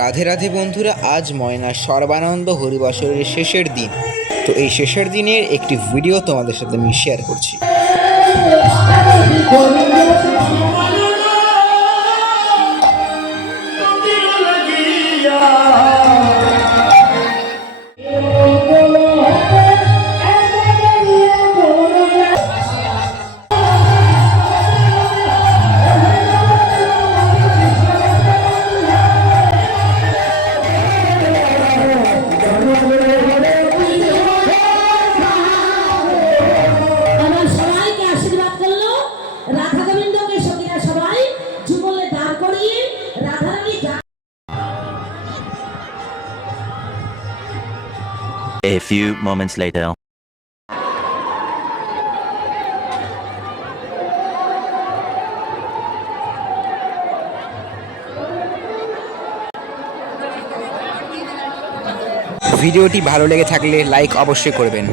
রাধে রাধে বন্ধুরা, আজ ময়নার সর্বানন্দ হরিবাসরের শেষের দিন। তো এই শেষের দিনের একটি ভিডিও তোমাদের সাথে আমি শেয়ার করছি। A few moments later. ভিডিওটি ভালো লেগে থাকলে লাইক অবশ্যই করবেন।